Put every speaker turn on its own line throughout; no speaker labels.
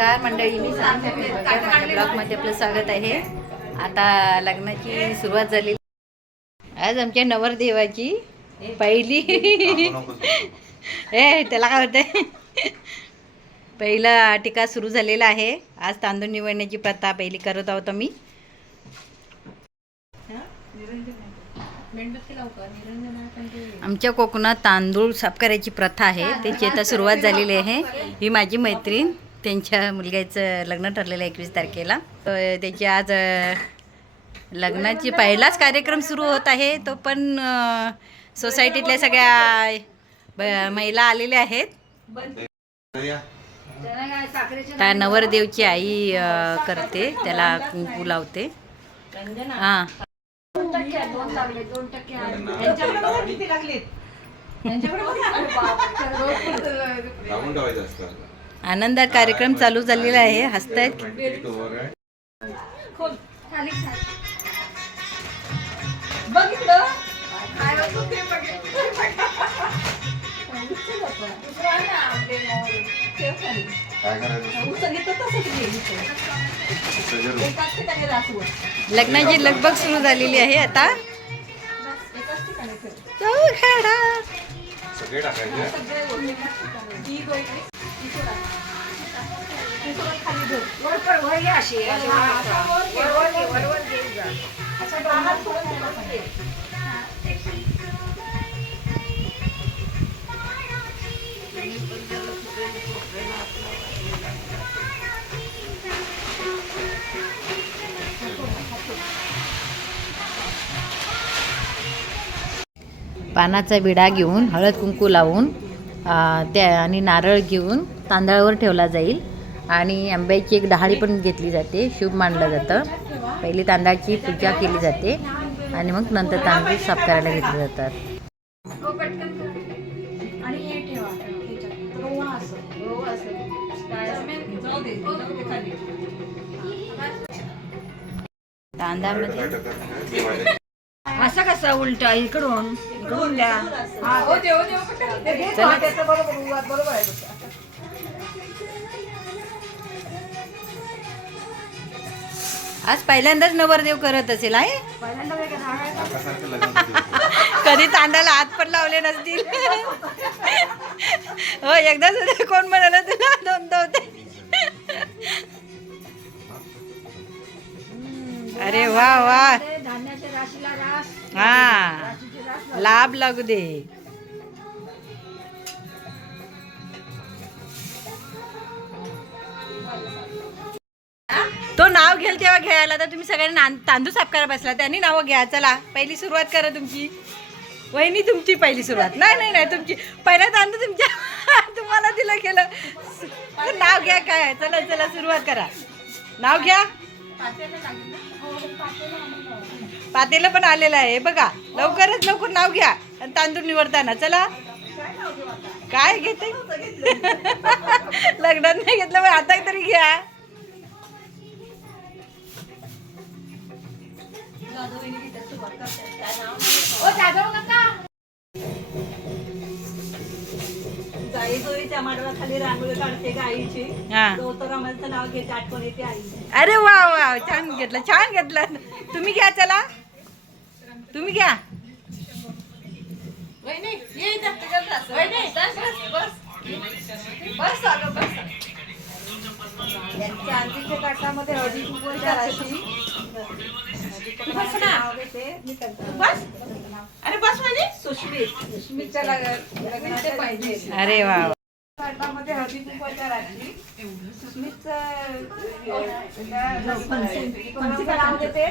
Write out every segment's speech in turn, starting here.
नमस्कार मंडळी मी माझ्या ब्लॉगमध्ये आपलं स्वागत आहे. आता लग्नाची सुरुवात झाली आज आमच्या नवरदेवाची पहिली. ए त्याला काय होतंय? पहिला टीका सुरू झालेला आहे. आज तांदूळ निवडण्याची प्रथा पहिली करत आहोत आम्ही. आमच्या कोकणात तांदूळ साफ करायची प्रथा आहे. त्याची आता सुरुवात झालेली आहे. ही माझी मैत्रीण. त्यांच्या मुलग्याचं लग्न ठरलेलं आहे एकवीस तारखेला. तर त्याची आज लग्नाची पहिलाच कार्यक्रम सुरू होत आहे. तो पण सोसायटीतल्या सगळ्या ब- महिला आलेल्या आहेत. त्या नवरदेवची आई करते. त्याला कुंकू लावते. हां. आनंदात कार्यक्रम चालू झालेला आहे. हसतायत लग्नाची लगबग सुरू झालेली आहे आता.
सगळे टाकायचे.
पानाचा विडा घेऊन हळद कुंकू लावून त्या आणि नारळ घेऊन तांदळावर ठेवला जाईल. आणि आंब्याची एक डहाळी पण घेतली जाते शुभ मानलं जातं. पहिली तांदळाची पूजा केली जाते आणि मग नंतर तांदूळ साफ करायला घेतले जातात. तांदळामध्ये
असं कसं उलट इकडून? द्या.
आज पहिल्यांदाच नवरदेव करत असेल आहे. कधी तांदळाला हात पण लावले नसतील. हो एकदाच होते कोण म्हणाला तुला दोनदा होते अरे वा वा.
धान्याच्या राशीला रास.
हा. लाभ लागू दे. तो नाव घेल तेव्हा घ्यायला तर तुम्ही सगळ्यांनी तांदूळ साफ करा बसला. त्यांनी नावं घ्या चला. पहिली सुरुवात करा तुमची. वहिनी तुमची पहिली सुरुवात. नाही नाही नाही तुमची पहिला तांदूळ तुमच्या तुम्हाला दिलं गेलं. तर नाव घ्या काय. चला चला सुरुवात करा. नाव घ्या. पातेलं पण आलेलं आहे. बघा लवकरच लवकर नाव घ्या आणि तांदूळ निवडताना. चला. काय घेते? लग्नात नाही घेतलं पण आता तरी घ्या.
जाईजोईच्या माडवा खाली रांगोळी काढते गाईची.
हा.
गौतरामाचं नाव घेते आठवण येते आई.
अरे वा वा छान घेतलं छान घेतलं. तुम्ही घ्या चला. तुम्ही घ्या.
चांदीच्या ताटामध्ये हळदी कुंकवाच्या राशी बस ना बस अरे बस म्हणजे सुश्मित सुश्मितच्या लग्न- लग्नाचे पाहिजे
अरे वा
हळदी कुंकवाच्या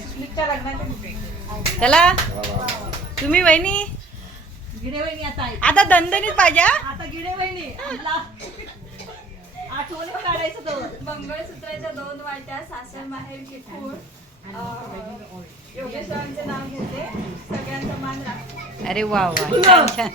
सुस्मितच्या लग्नाचे
चला. तुम्ही वहिनी?
गिडे वहिनी आता आहे
आता दणदणीत पाहिजे?
आता गिडे वहिनी आठवणी काढायचं दोन
मंगळसूत्राच्या दोन वाट्या सासर माहेर किटूळ योगेश्वरांचे नाव घेते. सगळ्यांचा मान राखते.
अरे वा वा. छान छान.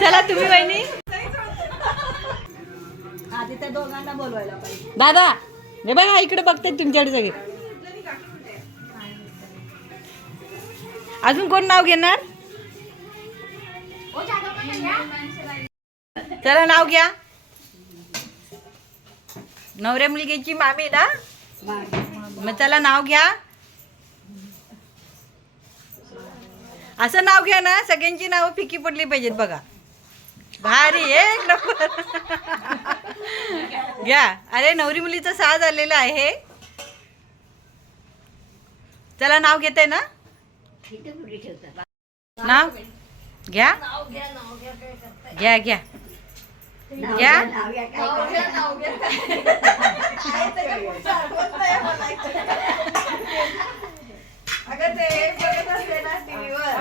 चला तुम्ही वहिनी.
आधी त्या दोघांना बोलवायला पाहिजे.
दादा हे बघा इकडे बघतायत तुमच्याकडे सगळे. अजून कोण नाव घेणार?
चला नाव घ्या. नवऱ्या मुलगीची मामी ना? मग चला नाव घ्या. असं नाव घ्या ना सगळ्यांची नावं फिकी पडली पाहिजेत बघा. भारी एक नंबर. घ्या. अरे नवरी मुलीचं सहा झालेलं आहे. त्याला नाव घेते ना. नाव? घ्या. घ्या घ्या. घ्या.
अगं ते बघत असते ना टीव्हीवर.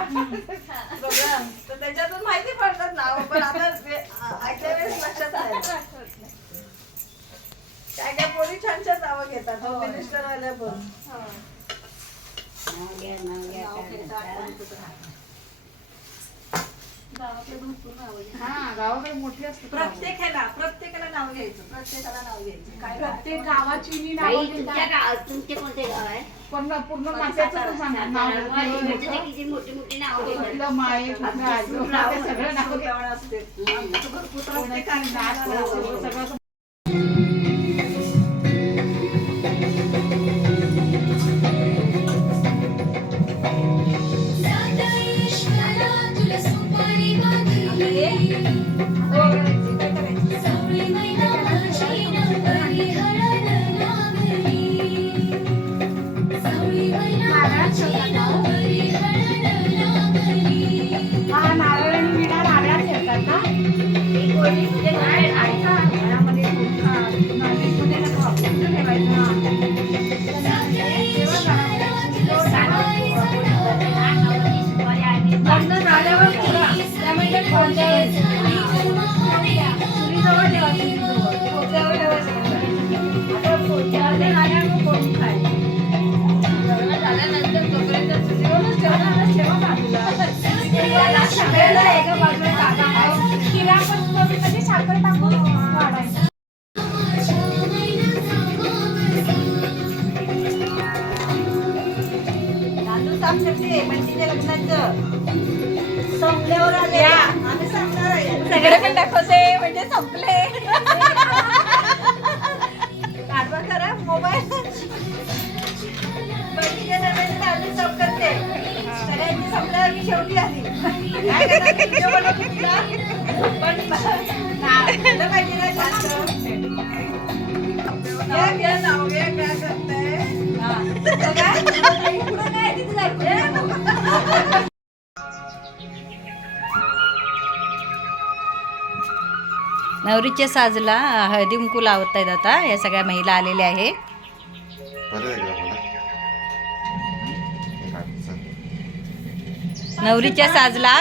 प्रोग्राम तर त्याच्यातून माहिती पडतात नाव पण आता ऐकल्या वेळेस लक्षात नाही काय काय पोरी छान छान नावं घेतात मिनिस्टर वाल्या पण. प्रत्येकाला प्रत्येकाला नाव घ्यायचं प्रत्येकाला नाव घ्यायचं. काय
प्रत्येक गावाची मी नावं घेतात.
तुमचे कोणते गाव आहे
पूर्ण पूर्ण नात्याचं पण सांगा नाव
तुमचे किती मोठी मोठी नाव
कुठलं माये कुठलं आजोबा ते सगळं नाव घ्या.
जेवण असते. भरपूर.
सगळं साखर टाकून
साफ करते लग्नाचं संपल्यावर आले. आम्ही सांगणार आहे.
सगळे पण दाखवते म्हणजे संपले.
काढवा करा मोबाईल. बहिणीच्या लग्नाचे तांदूळ साफ करते. सगळ्यांची संपल्यावर मी शेवटी आली.
नवरीच्या साजला हळदी कुंकू लावत आहेत आता या सगळ्या महिला आलेल्या आहेत. नवरीच्या साजला.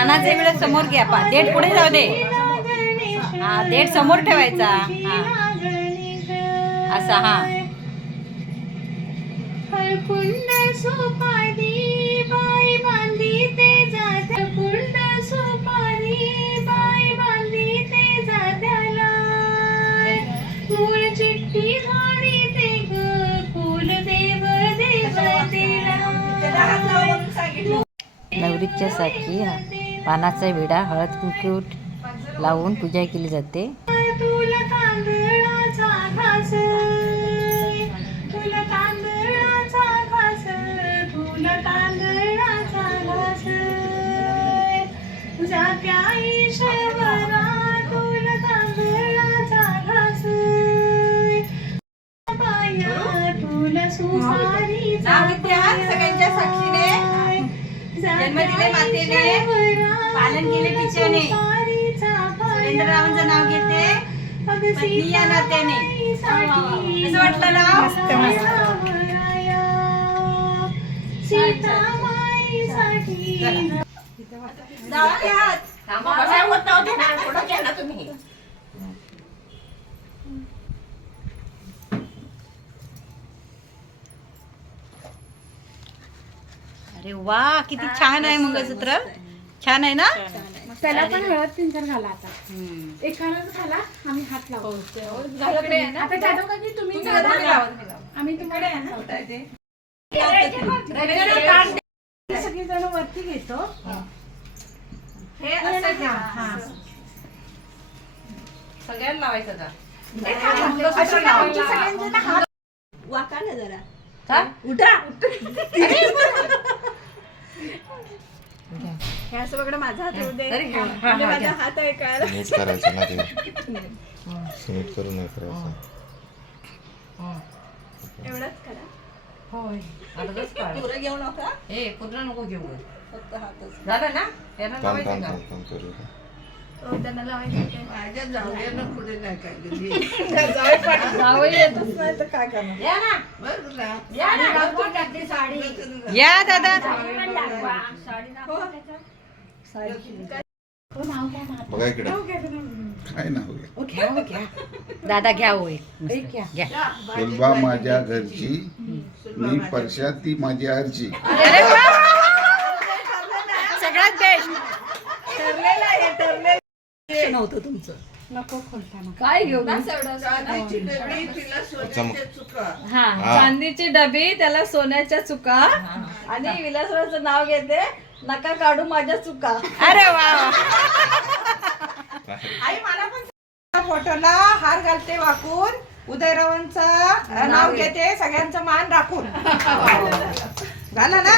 पानाचे
वेळ समोर घ्या पा देठ पुढे जाऊ दे. हा देठ समोर ठेवायचा. हा. असा हा.
बांधी ते बांधी कुलदेव
नवरीच्या साठी हा. पानाचा विडा हळद कुंकू लावून पूजा केली जाते.
सगळ्यांच्या साक्षीने. जन्म दिले मातेने, पालन केले पित्याने. सुरेंद्ररावांचं नाव घेते. पत्नी या नात्याने. वाटलं हात
अरे वा किती छान आहे मंगळसूत्र. छान आहे ना?
त्याला पण हळद पिंजर घाला आता. एक हळद घाला आम्ही हात लावू.
झालं
आता जाधव काकी तुम्ही
तुम्ही
घाला.
लावा.
आम्ही तुम्हाला सगळी जण वरती घेतो.
हे.
हा.
सगळ्यांना लावायचं का?
वाका ना जरा.
हा?
उठा.
हे असं बघा माझा हात येऊ दे.
हा,
म्हणजे
हा,
माझा. हात आहे काय
नीट करायचं ना ते. नीट करून नाही करायचं.
एवढंच करा.
होय. अर्धच काढ.
पुरं घेऊ नका.
ए पूर्ण नको घेऊ ग.
फक्त हातच.
झालं ना? यांना
काम
लावायचं
काम
का?
काम काम करू
हो, त्यांना लावायचं
माझ्या पुढे नाही काय गेली
या ना. या ना.
या दादा.
बघा इकडे. काय
हो,
दादा घ्या हो एक मस्त.
एक घ्या.
माझ्या घरची. मी परशा ती माझी आरची
अरे वा! सगळ्यात बेस्ट
नव्हतं तुमचं.
नको खोलताना
काय घेऊ?
हा
हा.
चांदीची डबी त्याला सोन्याच्या चुका. आणि विलासरावचं नाव घेते. नका काढू माझ्या चुका.
अरे वा.
आई मला पण फोटोला. हार घालते वाकून उदयरावांचं नाव घेते. सगळ्यांचं मान राखून. झालं ना?